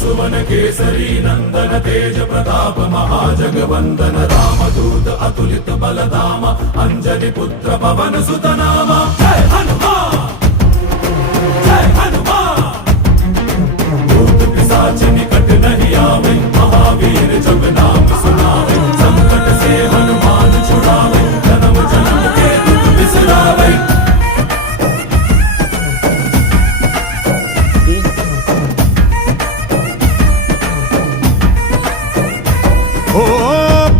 सुवन केसरी नंदन तेज प्रताप महाजगवंदन रामदूत अतुलित बलधाम अंजनी पुत्र पवन सुत नाम जय हनुमान जय हनुमान। भूत पिशाच निकट नहीं आवे महावीर जब नाम सुनावे संकट से हनुमान छुड़ावे जन्म जन्म के दुख बिसरावे। ಓ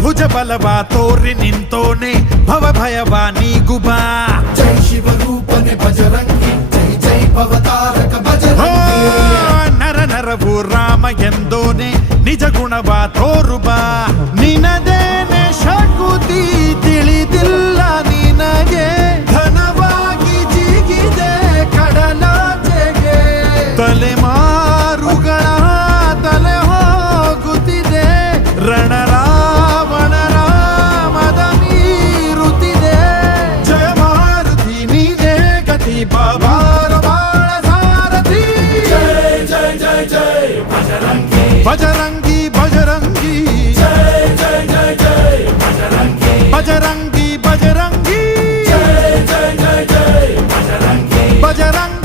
ಭುಜ ಬಲವಾ ತೋರಿ ನಿಂತೋನೆ ಭವ ಭಯವಾ ನೀಗುಬಾ ಜೈ ಶಿವ ರೂಪನೆ ಬಜರಂಗಿ ಜೈ ಜೈ ಭವತಾರಕ ಬಜರಂಗಿ ನರ ನರವು ರಾಮ ಎಂದೋನೆ ನಿಜ ಗುಣವಾ ತೋರುಬಾ ನಿನದೇನೆ ಶಕುತಿ ತಿಳಿದಿಲ್ಲ ನಿನಗೆ ಘನವಾಗಿ ಜಿಗಿದೆ ಕಡಲಾಚೆಗೆ ತಲೆಮಾರುಗಳ ತಲೆ ಹೋಗುತ್ತಿದೆ ರಣರಾವಣರ ಮದ ಮೀರುತ್ತಿದೆ ಜಯ ಮಾರುತಿ ನೀನೇ ಗತಿ ಬಾಬಾರ ಬಾಳ ಸಾರಥಿ जय जय जय जय बजरंगी ಬಜರಂಗಿ ಬಜರಂಗಿ जय जय जय जय बजरंगी ಬಜರಂಗಿ ಬಜರಂಗಿ जय जय जय जय बजरंगी ಬಜರಂಗಿ